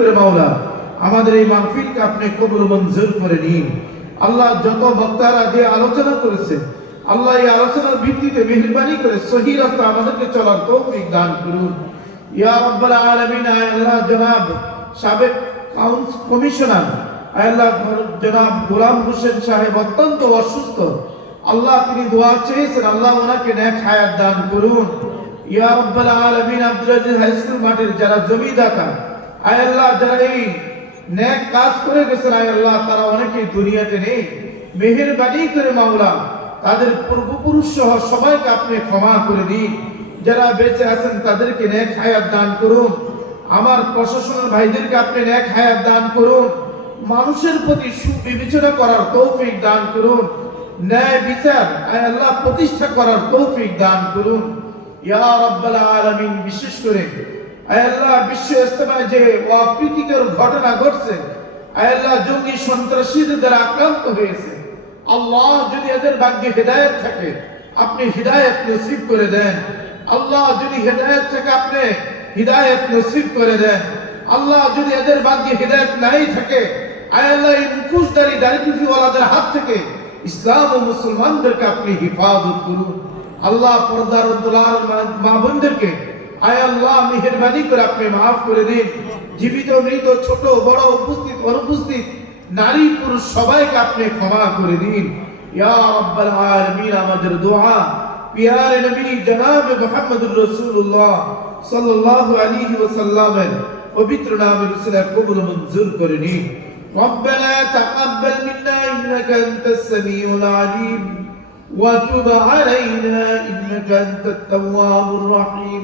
করে মাওলা, আমাদের এই মাহফিলকে আপনি কবুল মঞ্জুর করে নিন। আল্লাহ যত বক্তারা যে আলোচনা করেছে, আল্লাহ এই আলোচনার ভিত্তিতে মেহরবানি করে সহি রাস্তা আমাদেরকে চলার তৌফিক দান করুন। ইয়া আলামিন আল্লাহ জনাব সাবেক কাউন্স কমিশনার আল্লাহ জনাব গোলাম হোসেন সাহেব অত্যন্ত অসুস্থ। আল্লাহ তিনি দোয়া চেয়েছেন, আল্লাহ ওনাকে নেক হায়াত দান করুন। ইয়া রাব্বাল আলামিন, আব্দুল আজিজ হাই মাঠের যারা জমিদাতা আয় যারা এই নেক কাজ করে গেছেন, আয় আল্লাহ, তারা অনেকেই দুনিয়াতে নেই। মেহেরবানি করে মাওলা, তাদের পূর্বপুরুষ সহ সবাইকে আপনি ক্ষমা করে দিন। যারা বেঁচে আছেন, তাদেরকে নেক হায়াত দান করুন। আমার প্রশাসনের ভাইদেরকে আপনি নেক হায়াত দান করুন। মানুষের প্রতি সুবিবেচনা করার তৌফিক দান করুন। ন্যায় বিচার, আয় আল্লাহ, প্রতিষ্ঠা করার তৌফিক দান করুন। ইয়া রাব্বাল আলামিন, বিশেষ করে আল্লাহ বিশ্ব ইস্তেমায় যে অপ্রীতিকর ঘটনা ঘটছে আল্লাহ, জঙ্গি সন্ত্রাসীদের দ্বারা আক্রান্ত হয়েছে। আল্লাহ যদি এদের ভাগ্যে হেদায়েত থাকে, আপনি হিদায়ত নসিব করে দেন। আল্লাহ যদি হেদায়েত থাকে, আপনি হিদায়ত নসিব করে দেন। আল্লাহ যদি এদের ভাগ্যে হিদায়ত নাই থাকে আল্লাহ, এই মুখোশদারি দারিদ্রীওয়ালাদের হাত থেকে ইসলাম ও মুসলমানদেরকে আপনি হিফাজত করুন। আল্লাহ পর্দার মা বোনদেরকে আয় আল্লাহ মেহরবানি করে আপনি মাফ করে দিন জীবিত মৃত ছোট বড় উপস্থিত অনুপস্থিত নারী পুরুষ সবাইকে আপনি ক্ষমা করে দিন ইয়া রাব্বাল আলামিন আমাদের দোয়া পিয়ারে নবী জনাব মুহাম্মদুর রাসূলুল্লাহ সাল্লাল্লাহু আলাইহি ওয়াসাল্লামের পবিত্র নামে রসুলের কবুল মঞ্জুর করে নিন ربنا تقبل منا انك انت السميع العليم وتب علينا انك انت التواب الرحيم